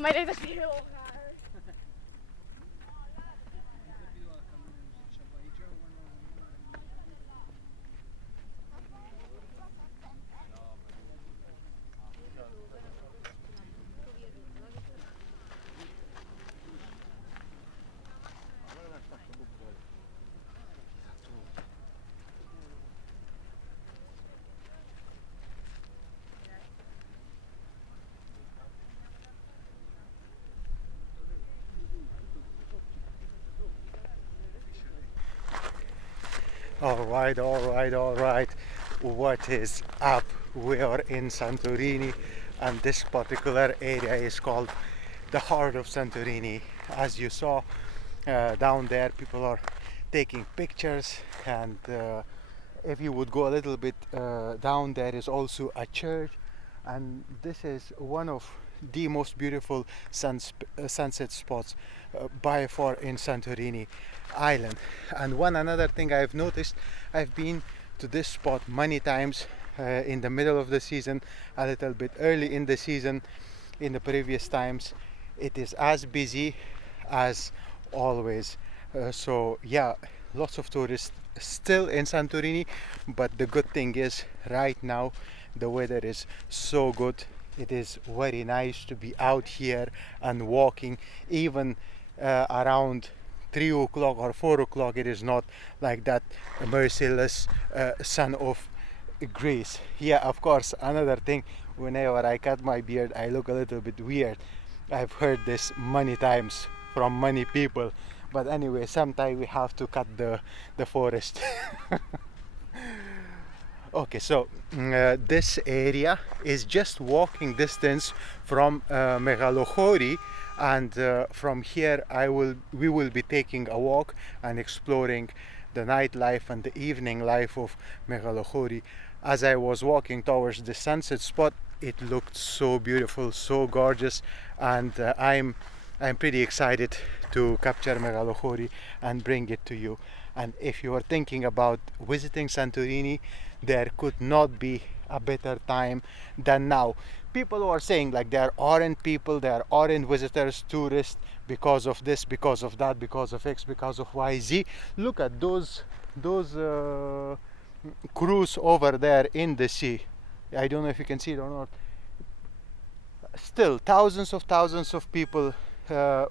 Maar ik dacht heel raar. All right, all right, all right. What is up? We are in Santorini, and this particular area is called the heart of Santorini. As you saw down there, people are taking pictures, and if you would go a little bit down, there is also a church, and this is one of the most beautiful sunset spots by far in Santorini island. And one another thing I've noticed, I've been to this spot many times in the middle of the season, a little bit early in the season, in the previous times. It is as busy as always. So yeah, lots of tourists still in Santorini, but the good thing is right now the weather is so good. It is very nice to be out here and walking, even around 3 o'clock or 4 o'clock. It is not like that merciless sun of Greece. Yeah, of course, another thing, whenever I cut my beard I look a little bit weird. I've heard this many times from many people, but anyway, sometime we have to cut the forest. Okay, so this area is just walking distance from Megalochori, and from here we will be taking a walk and exploring the nightlife and the evening life of Megalochori. As I was walking towards the sunset spot, it looked so beautiful, so gorgeous, and I'm pretty excited to capture Megalochori and bring it to you. And if you are thinking about visiting Santorini, there could not be a better time than now. People are saying like there aren't people, there aren't visitors, tourists, because of this, because of that, because of X, because of Y, Z. Look at those crews over there in the sea. I don't know if you can see it or not. Still thousands of people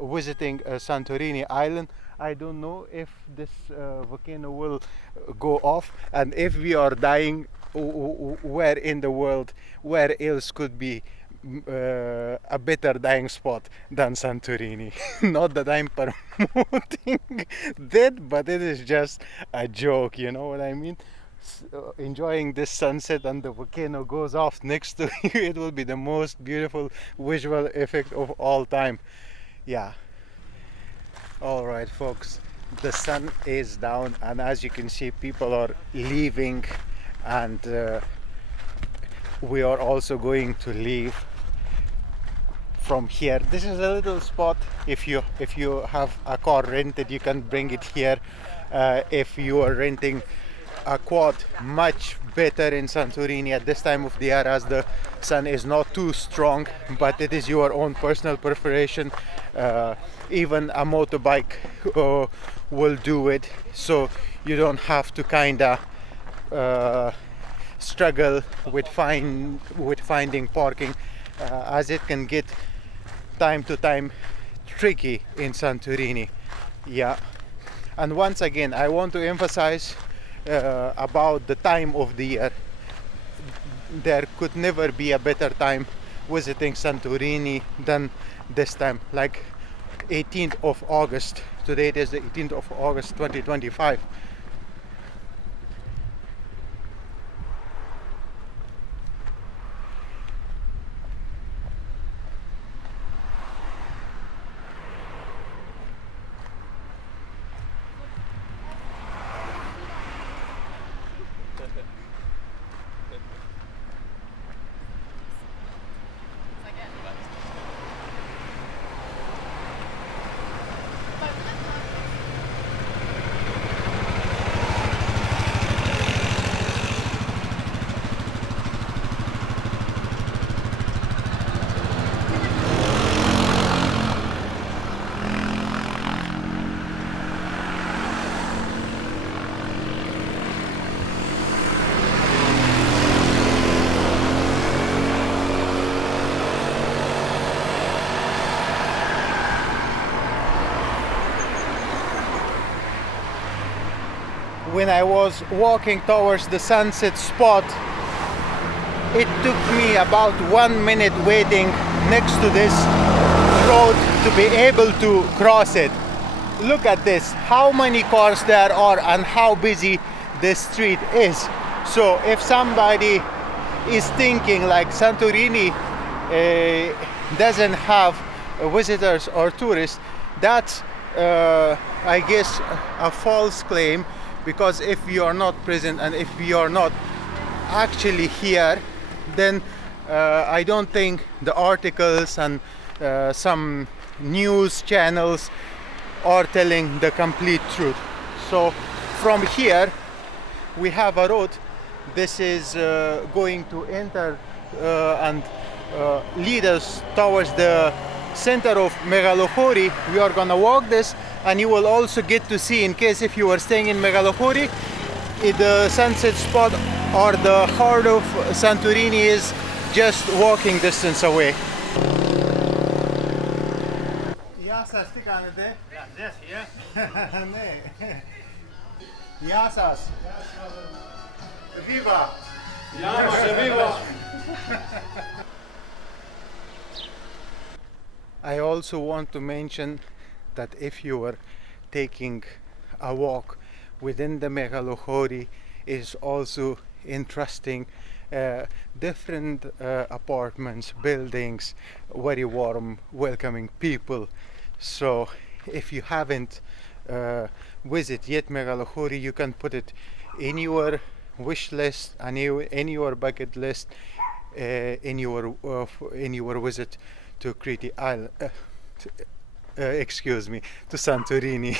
visiting Santorini island. I don't know if this volcano will go off, and if we are dying, where in the world, where else could be a better dying spot than Santorini? Not that I'm promoting that, but it is just a joke, you know what I mean? Enjoying this sunset and the volcano goes off next to you, it will be the most beautiful visual effect of all time. Yeah. All right, folks, the sun is down, and as you can see, people are leaving, and we are also going to leave from here. This is a little spot. If you have a car rented, you can bring it here. If you are renting a quad, much better in Santorini at this time of the year, as the sun is not too strong, but it is your own personal preparation. Even a motorbike will do it, so you don't have to kinda struggle with finding parking, as it can get time to time tricky in Santorini. Yeah, and once again I want to emphasize about the time of the year. There could never be a better time visiting Santorini than this time, like 18th of August. Today it is the 18th of August 2025. when I was walking towards the sunset spot, it took me about 1 minute waiting next to this road to be able to cross it. Look at this, how many cars there are and how busy this street is. So if somebody is thinking like Santorini doesn't have visitors or tourists, that's I guess a false claim, because if you are not present and if you are not actually here, then I don't think the articles and some news channels are telling the complete truth. So from here we have a road. This is going to enter and lead us towards the center of Megalochori. We are gonna walk this, and you will also get to see, in case if you are staying in Megalochori, the sunset spot or the heart of Santorini is just walking distance away. Viva! Viva! I also want to mention that if you are taking a walk within the Megalochori, is also interesting. Different apartments, buildings, very warm, welcoming people. So if you haven't visited yet Megalochori, you can put it in your wish list and in your bucket list, in your visit to Crete Island. Excuse me, to Santorini.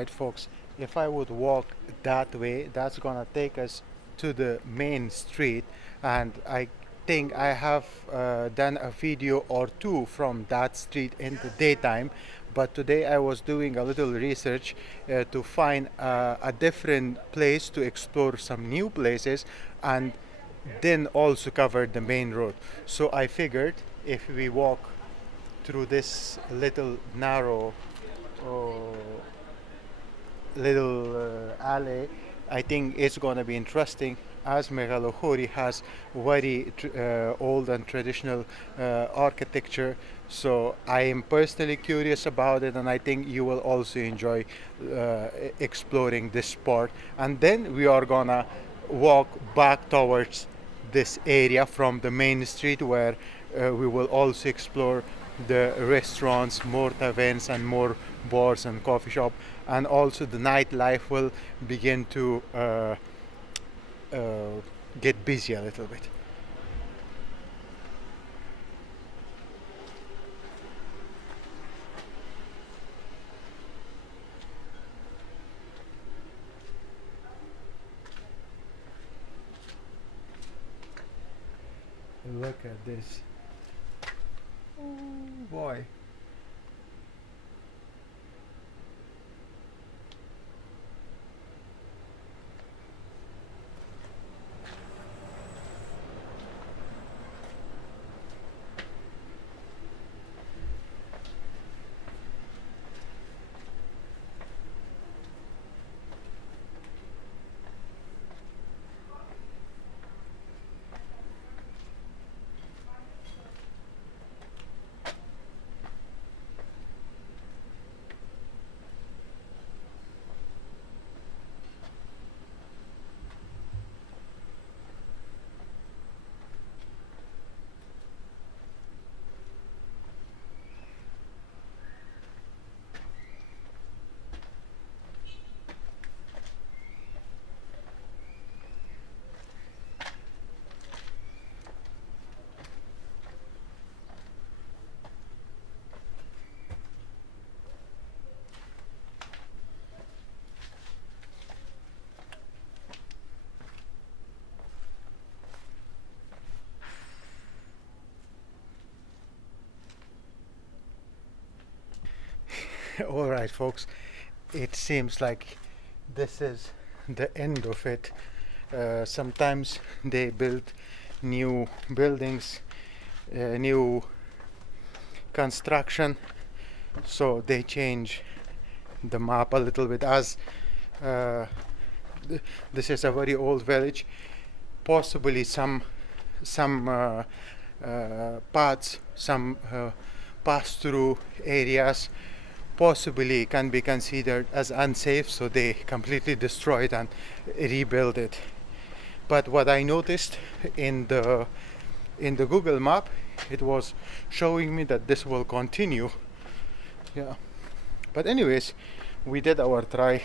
Alright, folks, if I would walk that way, that's gonna take us to the main street, and I think I have done a video or two from that street in the daytime. But today I was doing a little research to find a different place to explore some new places and then also cover the main road. So I figured if we walk through this little narrow uh, little alley, I think it's going to be interesting as Megalochori has very old and traditional architecture. So I am personally curious about it, and I think you will also enjoy exploring this part. And then we are gonna walk back towards this area from the main street where we will also explore the restaurants, more taverns, and more bars and coffee shop, and also the nightlife will begin to uh, get busy a little bit. Look at this. Oh boy. All right, folks. It seems like this is the end of it. Sometimes they build new buildings, new construction, so they change the map a little bit. As uh, this is a very old village, possibly some paths, some pass-through areas possibly can be considered as unsafe, so they completely destroyed and rebuilt it. But what I noticed in the Google map, it was showing me that this will continue. Yeah. But anyways, we did our try.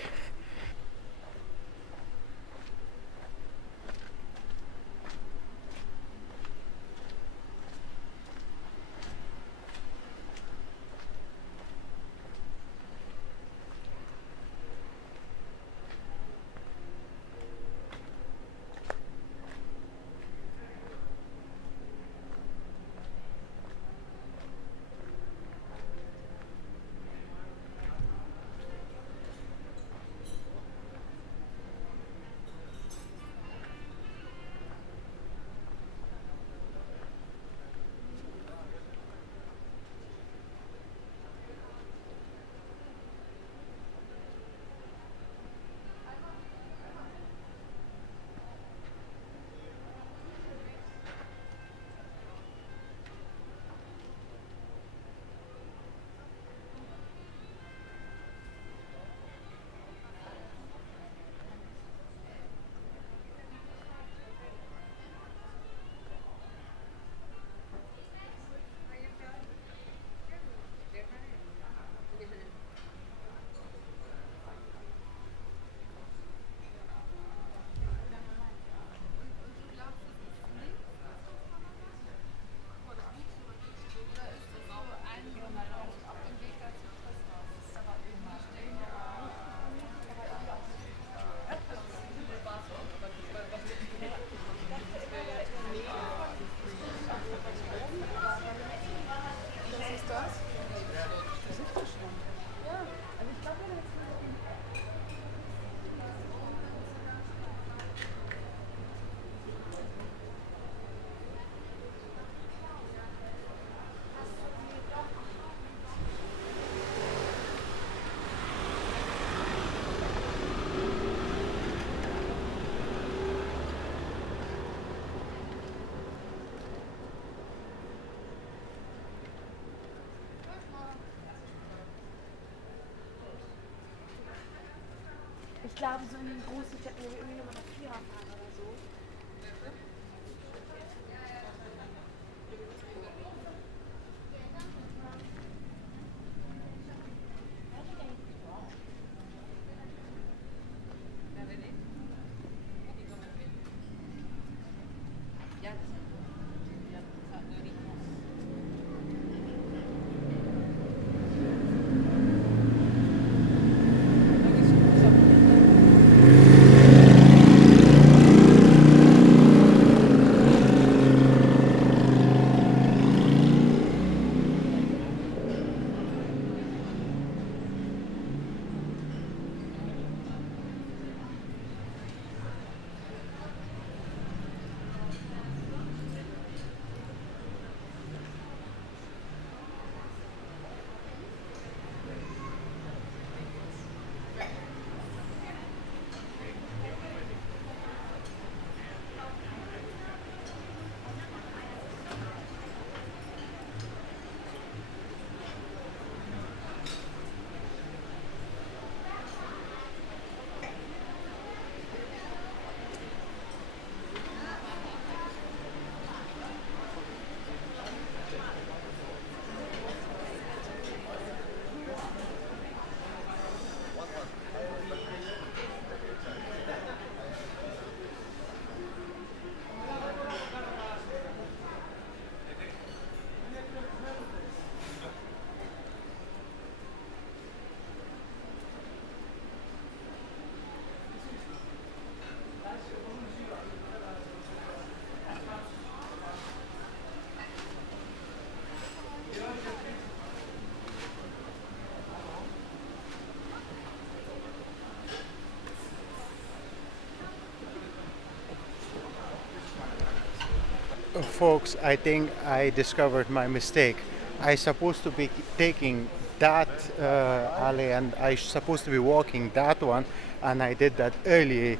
Folks, I think I discovered my mistake. I supposed to be taking that alley and I supposed to be walking that one, and I did that early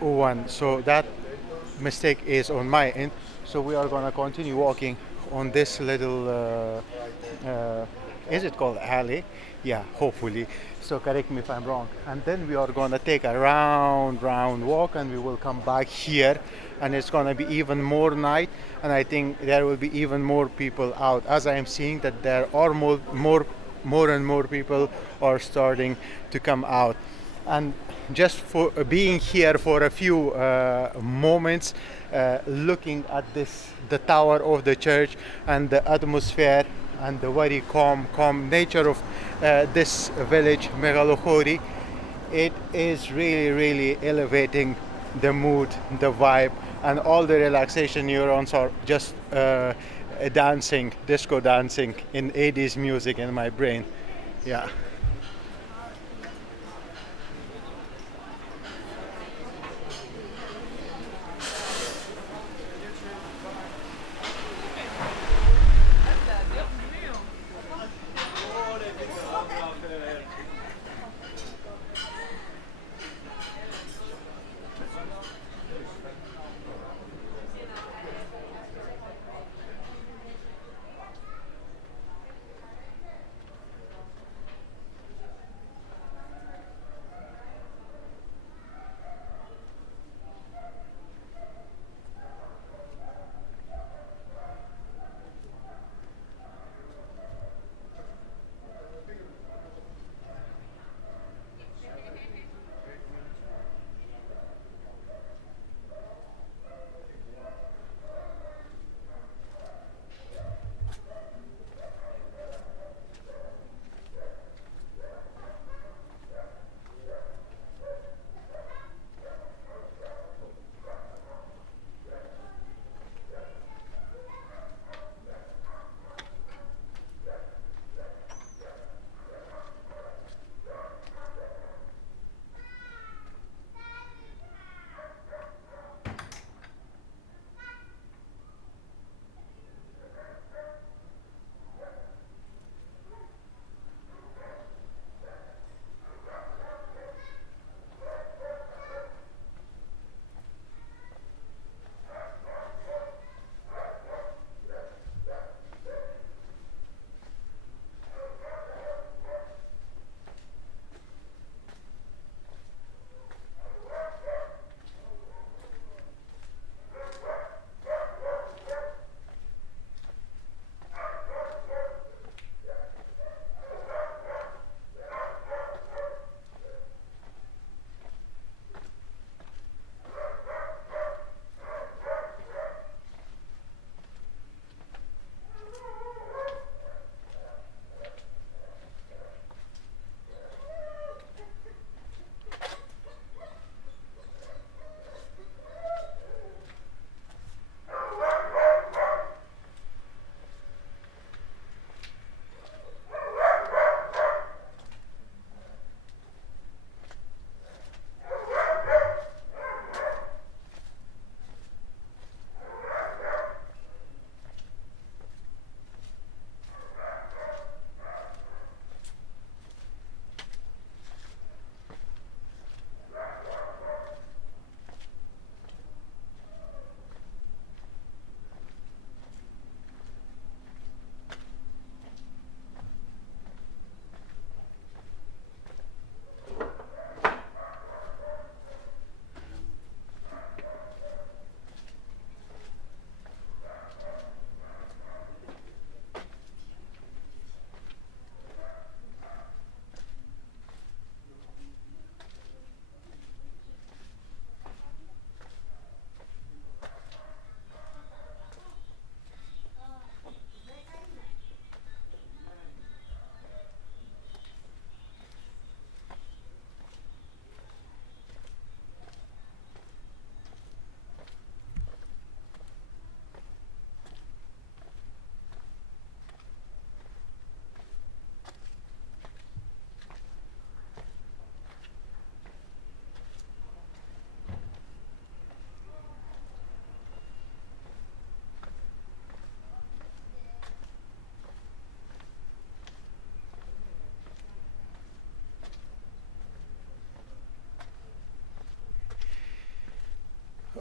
one. So that mistake is on my end. So we are gonna continue walking on this little. Is it called alley? Yeah, hopefully. So correct me if I'm wrong. And then we are gonna take a round walk, and we will come back here, and it's gonna be even more night, and I think there will be even more people out. As I am seeing that there are more and more people are starting to come out, and just for being here for a few moments, looking at this the tower of the church and the atmosphere and the very calm nature of this village Megalochori, it is really elevating the mood, the vibe, and all the relaxation neurons are just dancing, disco dancing in 80s music in my brain. Yeah.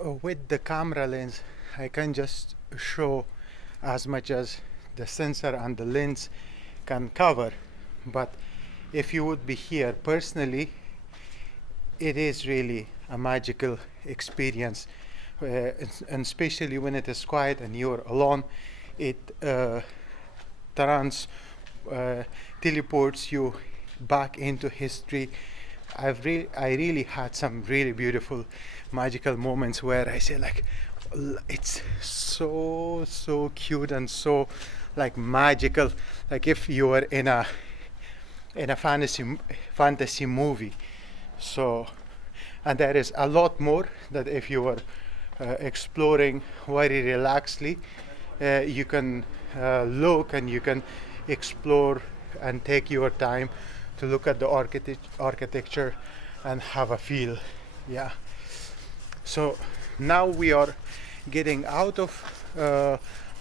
With the camera lens, I can just show as much as the sensor and the lens can cover. But if you would be here personally, it is really a magical experience, and especially when it is quiet and you're alone. It trans teleports you back into history. I really had some really beautiful magical moments where I say like, it's so cute and so like magical, like if you were in a fantasy movie. So, and there is a lot more that if you were exploring very relaxedly, you can look and you can explore and take your time to look at the architecture and have a feel. Yeah. So now we are getting out of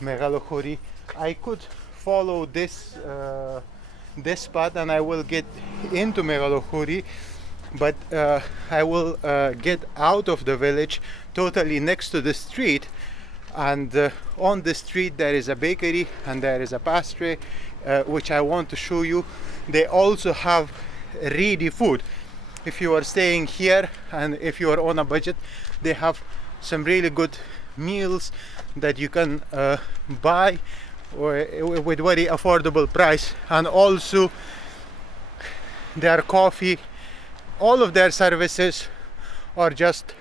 Megalochori. I could follow this path and I will get into Megalochori, but I will get out of the village totally next to the street, and on the street there is a bakery and there is a pastry, which I want to show you. They also have ready food. If you are staying here and if you are on a budget, they have some really good meals that you can buy with very affordable price. And also their coffee, all of their services are just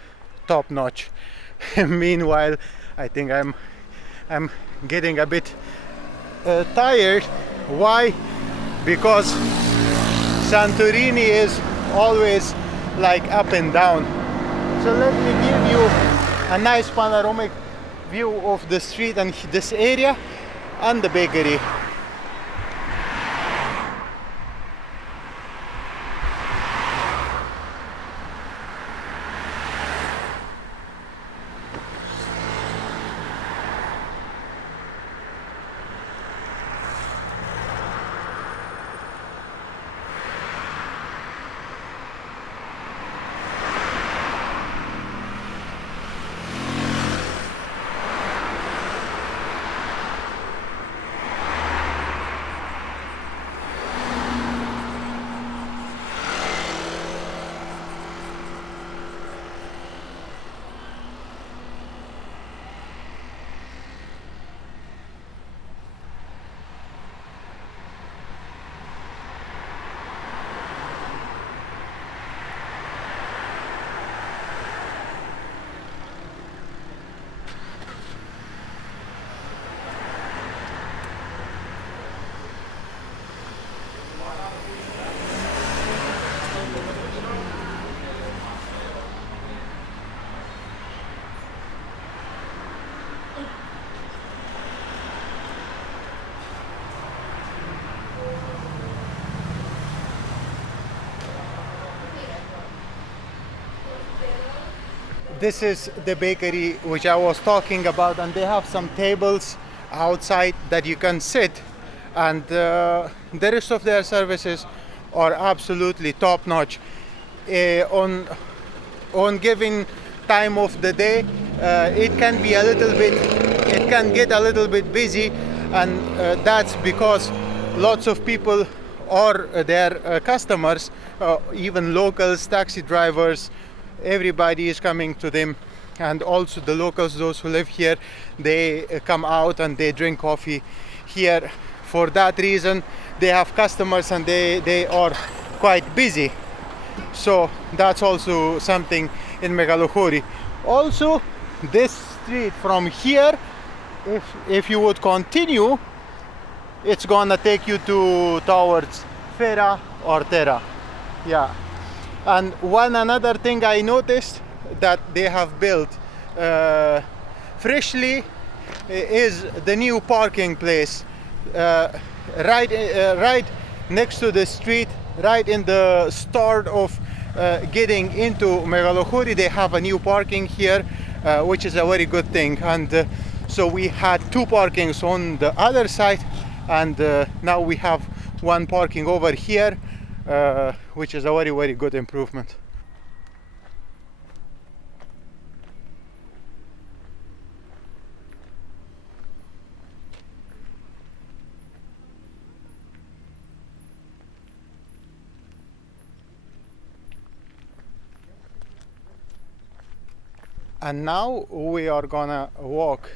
top notch. Meanwhile, I think I'm getting a bit tired. Why? Because Santorini is always like up and down. So let me give you a nice panoramic view of the street and this area and the bakery. This is the bakery which I was talking about, and they have some tables outside that you can sit, and the rest of their services are absolutely top notch. On given time of the day, it can be a little bit, it can get a little bit busy, and that's because lots of people or their customers, even locals, taxi drivers, everybody is coming to them. And also the locals, those who live here, they come out and they drink coffee here. For that reason, they have customers and they are quite busy. So that's also something in Megalochori. Also, this street from here, if you would continue, it's gonna take you towards Fera or Terra. Yeah. And one another thing I noticed that they have built freshly is the new parking place right next to the street, right in the start of getting into Megalochori. They have a new parking here, which is a very good thing. And so we had two parkings on the other side, and now we have one parking over here, which is a very good improvement. And now we are gonna walk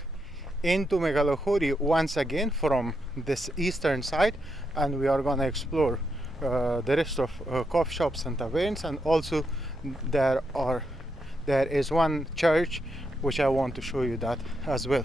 into Megalochori once again from this eastern side, and we are gonna explore the rest of coffee shops and taverns, and also there are there is one church which I want to show you that as well.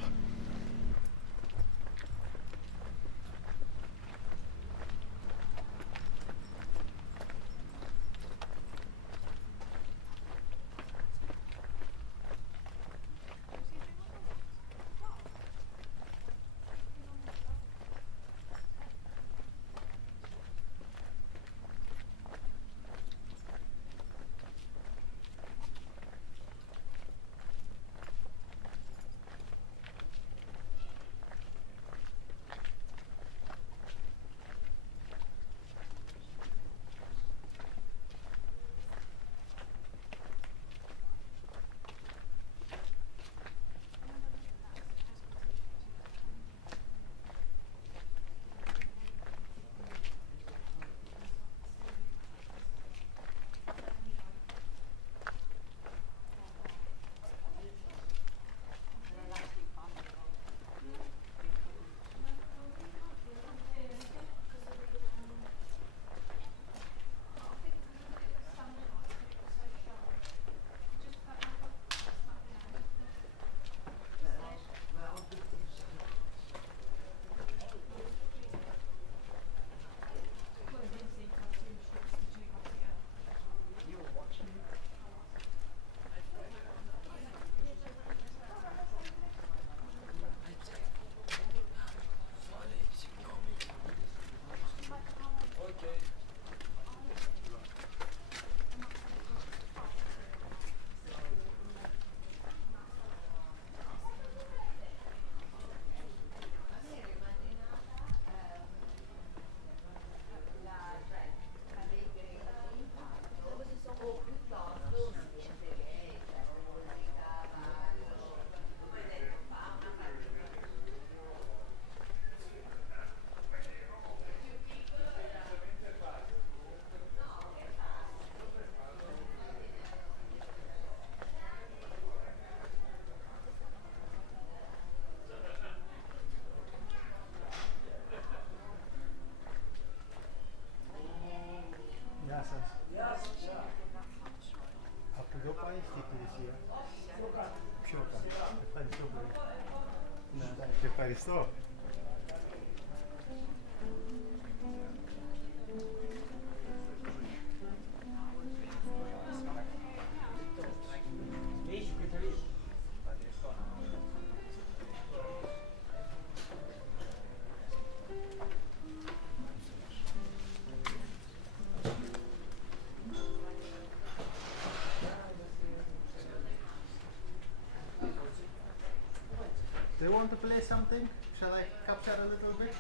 Do you want to play something? Shall I capture a little bit?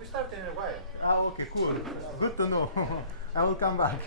We start in a while. Ah, okay, cool. Good to know. I will come back.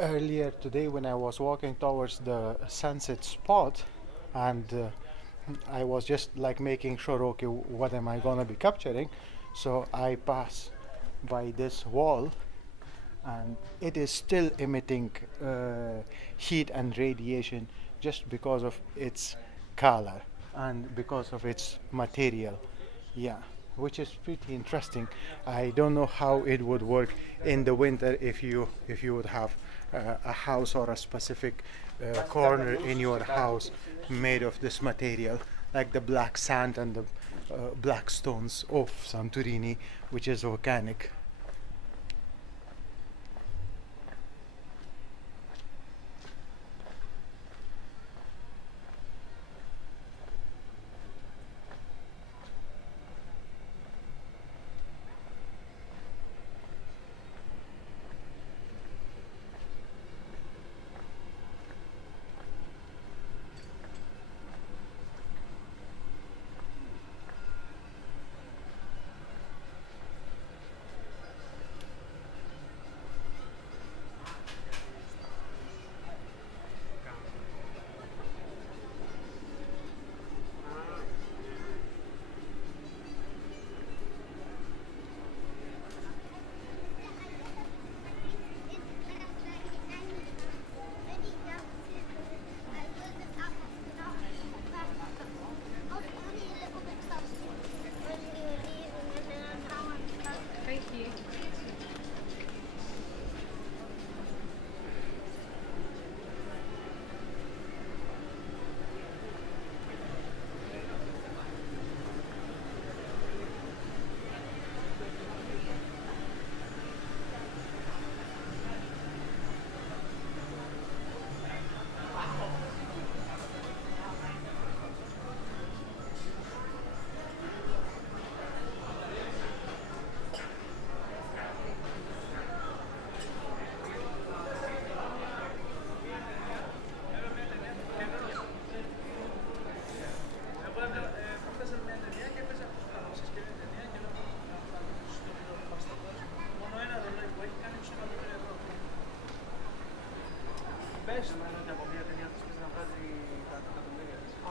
Earlier today, when I was walking towards the sunset spot, and I was just like making sure, okay, what am I gonna be capturing? So I pass by this wall, and it is still emitting heat and radiation just because of its color and because of its material. Yeah, which is pretty interesting. I don't know how it would work in the winter if you would have a house or a specific corner in your house made of this material, like the black sand and the black stones of Santorini, which is volcanic. Thank you.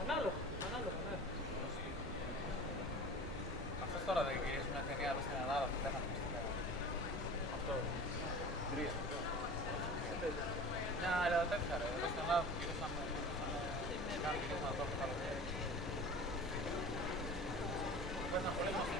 Ανάλογα, ανάλογα, ναι. Αυτός τώρα δεν γυρίζει μια ταινία εδώ στην Ελλάδα που δεν ακούστηκε. Αυτό. Τρία. Μια αλλά τέτοια ρε, εδώ στην Ελλάδα που γυρίσαμε. Κάνει και να το έχω καλοκαίρι. Πες να πολύ μαζί.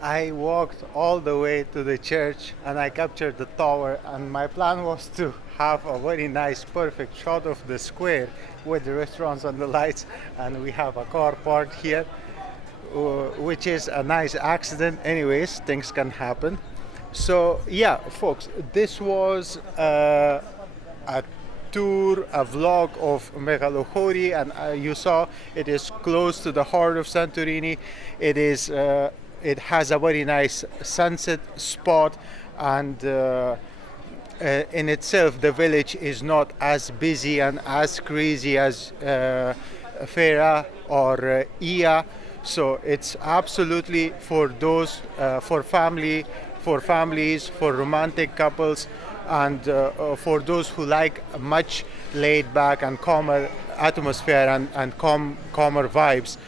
I walked all the way to the church and I captured the tower, and my plan was to have a very nice perfect shot of the square with the restaurants and the lights, and we have a car parked here, which is a nice accident. Anyways, things can happen. So yeah, folks, this was a tour, a vlog of Megalochori, and you saw it is close to the heart of Santorini. It has a very nice sunset spot, and in itself the village is not as busy and as crazy as Fera or Ia. So it's absolutely for those for families, for romantic couples, and for those who like a much laid back and calmer atmosphere and calmer vibes.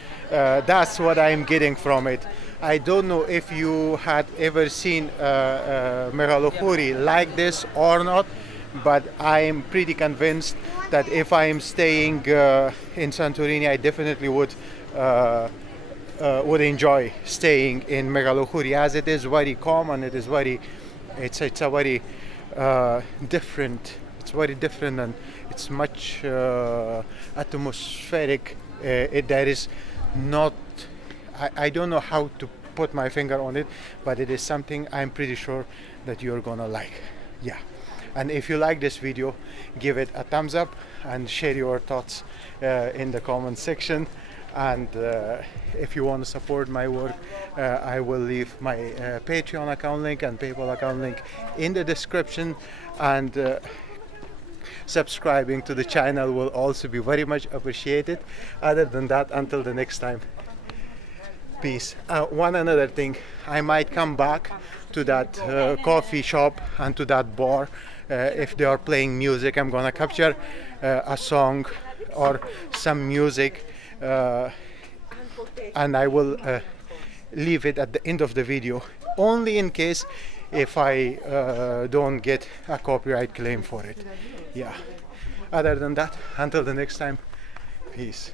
That's what I'm getting from it. I don't know if you had ever seen Megalochori like this or not, but I'm pretty convinced that if I'm staying in Santorini, I definitely would would enjoy staying in Megalochori, as it is very calm and it is very, it's a very different. It's very different and it's much atmospheric. There is not. I don't know how to put my finger on it, but it is something I'm pretty sure that you're gonna like. Yeah. And if you like this video, give it a thumbs up and share your thoughts in the comment section. And if you want to support my work, I will leave my Patreon account link and PayPal account link in the description. And subscribing to the channel will also be very much appreciated. Other than that, until the next time, peace. One another thing, I might come back to that coffee shop and to that bar. If they are playing music, I'm gonna capture a song or some music, and I will leave it at the end of the video, only in case if I don't get a copyright claim for it. Yeah. Other than that, until the next time, peace.